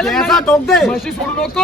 म्हशी सोडू नको.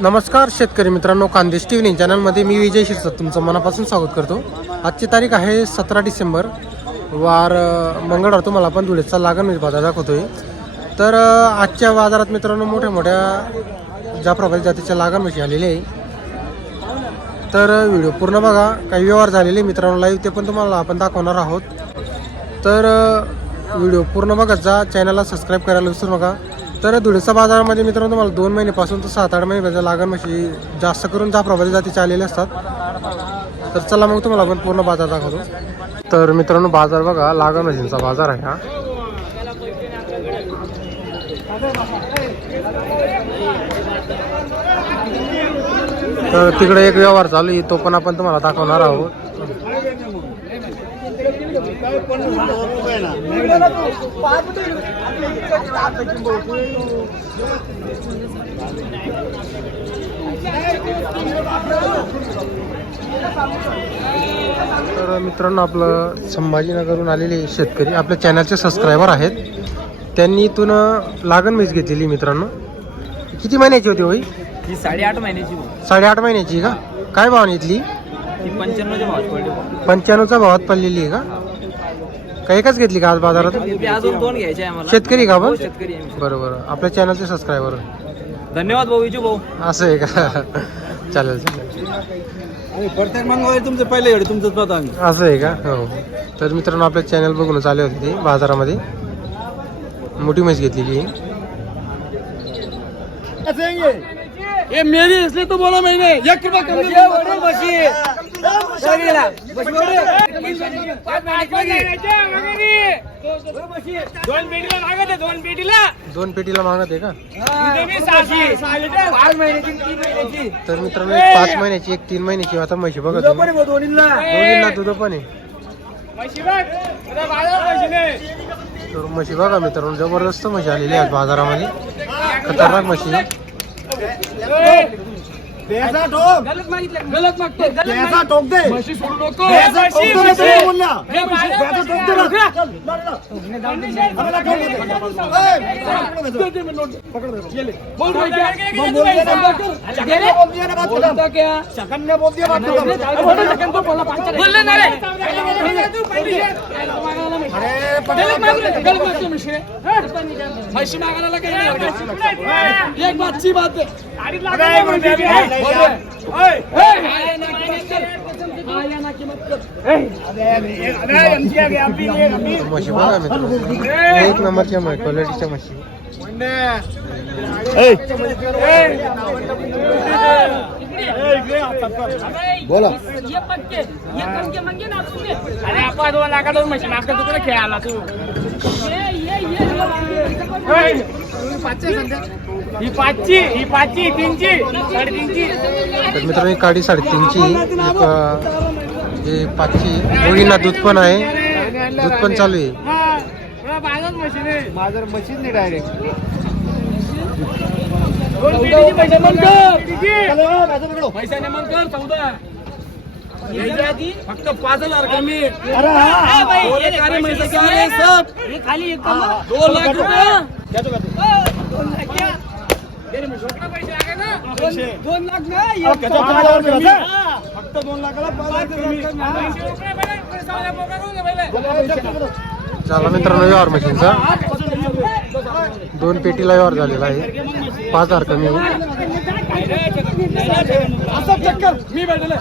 नमस्कार शेतकरी मित्रांनो खानदेश टी व्ही चॅनलमध्ये मी विजय शिरसत तुमचं मनापासून स्वागत करतो. आजची तारीख आहे सतरा डिसेंबर. वार मंगळवार तुम्हाला आपण धुळेचा लागण बाजार दाखवतोय. तर आजच्या बाजारात मित्रांनो मोठ्या मोठ्या जाफराबादी जातीच्या लागण म्हशी आलेली आहे. तर व्हिडिओ पूर्ण बघा. काही व्यवहार झालेले मित्रांनो लाईव्ह ते पण तुम्हाला आपण दाखवणार आहोत. तर व्हिडिओ पूर्ण बघत जा. चॅनलला सबस्क्राईब करायला विसरू नका. तर धुळेचा बाजारामध्ये मित्रांनो तुम्हाला दोन महिन्यापासून तर सात आठ महिन्याच्या लागण म्हशी जास्त करून जाफराबादी जातीचे आलेले असतात. तर चला मग तुम्हाला आपण पूर्ण बाजार दाखवतो. तर मित्रांनो बाजार बघा. लागण म्हशींचा बाजार आहे हा. तर तिकडे एक व्यवहार चालू आहे तो पण आपण तुम्हाला दाखवणार आहोत. तर मित्रांनो आपलं संभाजीनगरहून आलेले शेतकरी आपल्या चॅनलचे सबस्क्रायबर आहेत. त्यांनी इथून लागण मीच घेतलेली मित्रांनो. किती महिन्याची होती होई? ही साडेआठ महिन्याची भाऊ साडेआठ महिन्याची का? काय भावाने इथली? ही पंच्याण्णवच्या भावात पडली भाऊ. पंच्याण्णवचा भावात पडलेली आहे का? का एकच घेतली का आज बाजारात? ते अजून दोन घ्यायचे आहे आम्हाला शेतकरी का हो, आपण शेतकरी आहे. बरोबर. आपल्या चॅनलचे सबस्क्रायबर धन्यवाद भाऊ विजू भाऊ. असं आहे का? चालेल चालेल. आम्ही प्रत्येक मंगळवारी तुमचं पहिले एवढे तुमचंच पाहतो आम्ही. असं आहे का? हो. तर मित्रांनो आपल्या चॅनल बघूनच आले होते ते बाजारामध्ये. मोठी म्हैस घेतलेली आहे. ही है. ये मेरी इसलिए तो बोला मैंने। एक रुपया कम दे दोन पेटीला लागत आहे दोन पेटीला. दोन पेटीला मागत आहे का? पाच महिन्याची तर मित्रांनो एक पाच महिन्याची एक तीन महिन्याची. आता म्हशी बघत आहे ना. दोन्हीला दूध पण आहे. तर म्हशी बघा मित्रांनो जबरदस्त म्हशी आलेली आहेत बाजारामध्ये. खतरनाक म्हशी पैसा ठोक. गलत मागतो पैसा ठोक दे. म्हशी सोडू नको. पैसा ठोक दे ना तुला बोलला म्हशी- पैसा ठोक दे ना चल, ला, ला, ला. आम्हाला ठोक दे. ए, दे, दे, मी नोट. ये ले. बोल रहा क्या? मग बोल दिया ना बात. शकन ने बोल दिया ना बात खत्म. बोलता क्या? शकन ने बोल दिया बात खत्म. बोलना सेकंड तो बोलना पांच बोलले ना रे. अरे गलत पकड़ मागतो गलत मागतो म्हशी रे. म्हशी मागायला लागेल एक बातची बात है ना म्हशी बघा एक नंबरच्या क्वालिटीच्या म्हशी बोला अरे आपण दोन लाखा दोन म्हशी मागतो तुकडे खेळायला तू ही पाचची ही पाचची तीनची साडेतीनची तर मित्रांनो ही काडी साडेतीनची हे पाचची. दोघींना दूध पण आहे. दूध पण चालू आहे. माझं मशीन नाही डायरेक्ट पैसे पैशाने मन कर चौदा. आधी फक्त पाच हजार कमी अरे हा. रे सब खाली एक दो लाख रुपये. दोन लाख नाही. फक्त दोन लाखाला पाच हजार कमी. झाला मित्रांनो व्यवहार मशीनचा. दोन पेटीला व्यवहार झालेला आहे. पाच हजार कमी. असं चक्कर मी भेटले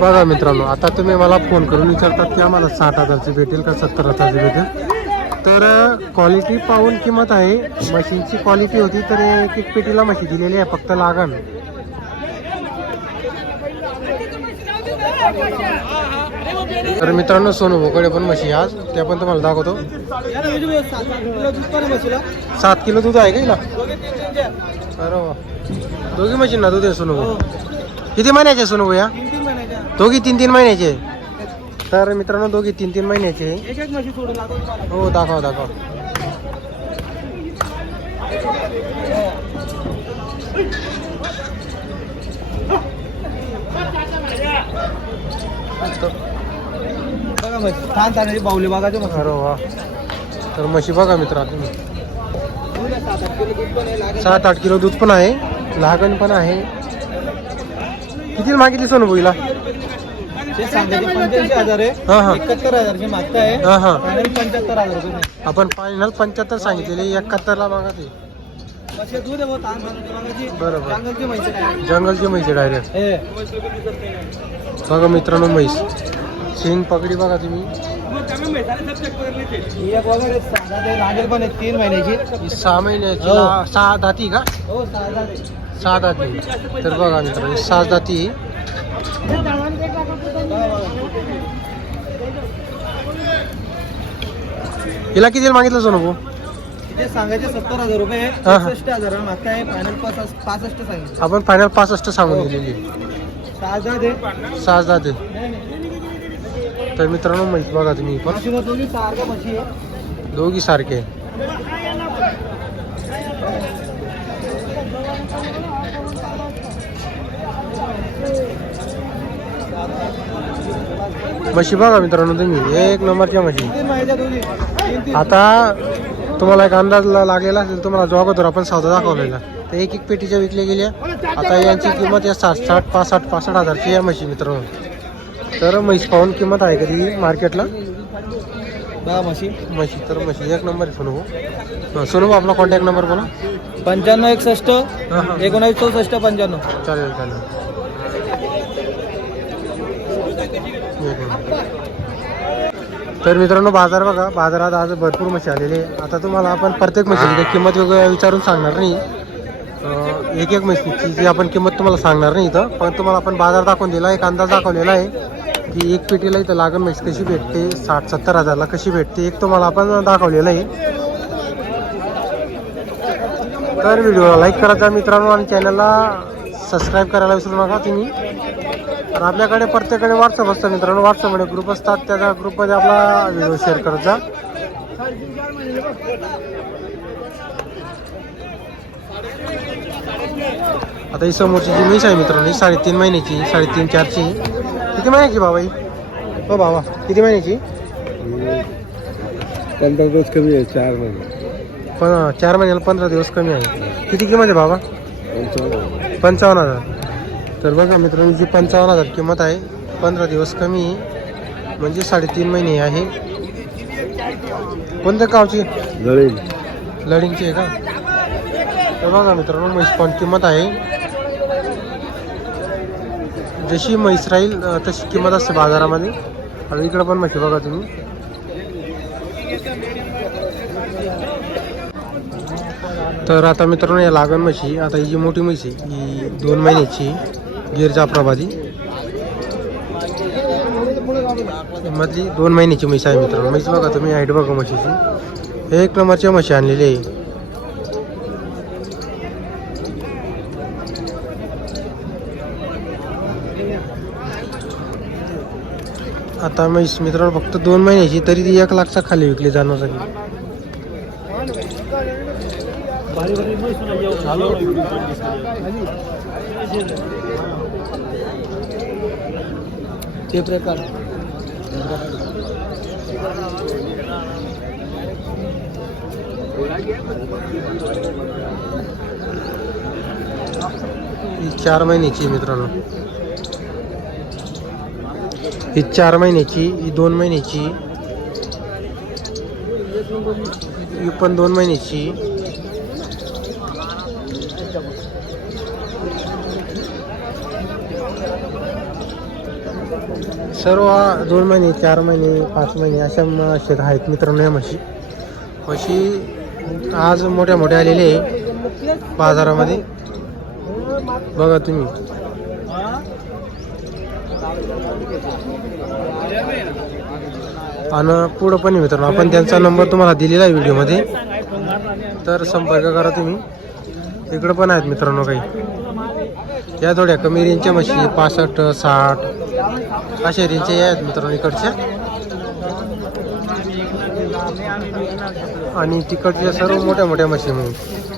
बघा मित्रांनो आता तुम्ही मला फोन करून विचारतात की आम्हाला साठ हजारची भेटेल का सत्तर हजारची भेटेल? तर क्वालिटी पाहून किंमत आहे. मशीनची क्वालिटी होती तर एक एक पेटीला मशी दिलेली आहे फक्त लागण. तर मित्रांनो सोनू भोकडे पण म्हशी आज त्या पण तुम्हाला दाखवतो. सात किलो दूध आहे का हिला? अरे वा. दोघी म्हशींना दूध आहे सोनू भाऊ. किती महिन्याचे सोनू भाऊ या? दोघी तीन तीन महिन्याचे तर मित्रांनो दोघी तीन तीन महिन्याचे हो दाखवा दाखवा. बघा तानाची बाहुली मग अरे वा. तर म्हशी बघा मित्रा तुम्ही. सात आठ किलो दूध पण आहे लागण पण आहे. किती मागितली सोनू बोईला ते हा हा. एकाहत्तर हा हा. आपण फायनल पंच्याहत्तर सांगितलेले ते. आहे भाऊ, ताण तानाची बघायची बरोबर. जंगलची म्हैस डायरेक्ट बघा मित्रांनो म्हैस. शेण पगडी बघा तुम्ही. ही एक वगैरे साधा ते लागेल पण आहे तीन महिन्याची. ही सहा महिन्याची. हो. सहा दाती का? हो सहा दाती. तर बघा मित्रांनो ही सहा दाती हिला किती मागितलं सोनू भाऊ? ते सांगायचे सत्तर हजार रुपये हा, हा. एकसष्ट हजार मागताय. फायनल पासष्ट पासष्ट सांगितलं. आपण फायनल पासष्ट सांगून दिलेली साधा ते सहा दाते तर मित्रांनो म्हैस बघा तुम्ही पण. दोघी सारखे. म्हशी बघा मित्रांनो तुम्ही एक नंबरच्या म्हशी. आता तुम्हाला एक अंदाज ला- लागलेला असेल तुम्हाला जो अगोदर आपण सौदा दाखवलेला. तर एक एक पेटीच्या विकल्या गेल्या. आता यांची किंमत या साठ साठ पासष्ट पासष्ट हजारची या म्हशी मित्रांनो. तर म्हैस पाहून किंमत आहे कधी मार्केटला? बघा म्हशी. म्हशी तर म्हशी. एक नंबर आहे सोनू भाऊ. सोनू आपला कॉन्टॅक्ट नंबर बोला. पंच्याण्णव एकसष्ट एकोणावीस चौसष्ट पंच्याण्णव. चालेल चालेल. तर मित्रांनो बाजार बघा. बाजारात आज भरपूर म्हशी आलेले आहे. आता तुम्हाला आपण प्रत्येक म्हशीची काही किंमत वगैरे विचारून सांगणार नाही. एक एक म्हशीची जी आपण किंमत तुम्हाला सांगणार नाही इथं पण तुम्हाला आपण बाजार दाखवून दिला एक अंदाज दाखवलेला आहे की एक पेटीला इथं लागण म्हैस कशी भेटते साठ सत्तर हजारला कशी भेटते एक तुम्हाला आपण दाखवलेलं आहे. तर व्हिडिओला लाईक करायचा मित्रांनो आणि चॅनलला सबस्क्राईब करायला विसरू नका तुम्ही. तर आपल्याकडे प्रत्येकाने व्हॉट्सअप असतं मित्रांनो व्हॉट्सअपमध्ये ग्रुप असतात त्या ग्रुपमध्ये आपला व्हिडिओ शेअर करत आता ही समोरची जी म्हैस आहे मित्रांनो ही साडेतीन महिन्याची साडेतीन चारची. किती महिन्याची बाबा ही हो बाबा किती महिन्याची? पंधरा दिवस कमी आहे चार महिने. पण चार महिन्याला पंधरा दिवस कमी आहे. किती किंमत आहे बाबा पंचावन्न हजार. तर बघा मित्रांनो जी पंचावन्न हजार किंमत आहे पंधरा दिवस कमी. म्हणजे साडेतीन महिने आहे. कोणत्या गावची? जळेल लडिंगची आहे का? तर बघा मित्रांनो म्हैस पण किंमत आहे. जशी म्हैस राहील तशी किंमत असते बाजारामध्ये. आणि इकडं पण म्हशी बघा तुम्ही. तर आता मित्रांनो या लागण म्हशी आता ही जी मोठी म्हैस आहे ही दोन महिन्याची गिरजा जाफराबादी. मधली दोन महिन्याची म्हैस आहे मित्रांनो. म्हैस बघा तुम्ही हाईट बघा म्हशीची. एक नंबरची म्हशी आणलेली आहे. आता म्हैस मित्रांनो फक्त दोन महिन्याची तरी ती एक लाखच्या खाली विकली जाणार आहे ते प्रकार. चार महिन्याची आहे मित्रांनो. ही चार महिन्याची ही दोन महिन्याची ही पण दोन महिन्याची. सर्व दोन महिने चार महिने पाच महिने अशा शेत आहेत मित्रांनो या म्हशी. म्हशी आज मोठ्या मोठ्या आलेले आहे बाजारामध्ये. बघा तुम्ही. आणि पुढं पण मित्रांनो आपण त्यांचा नंबर तुम्हाला दिलेला आहे व्हिडिओमध्ये. तर संपर्क करा तुम्ही. इकडं पण आहेत मित्रांनो काही. या थोड्या कमी रेंजच्या म्हशी पासष्ट साठ काशेरींचे आहेत मित्रांनो इकडच्या. आणि तिकडच्या सर्व मोठ्या मोठ्या म्हशी म्हणून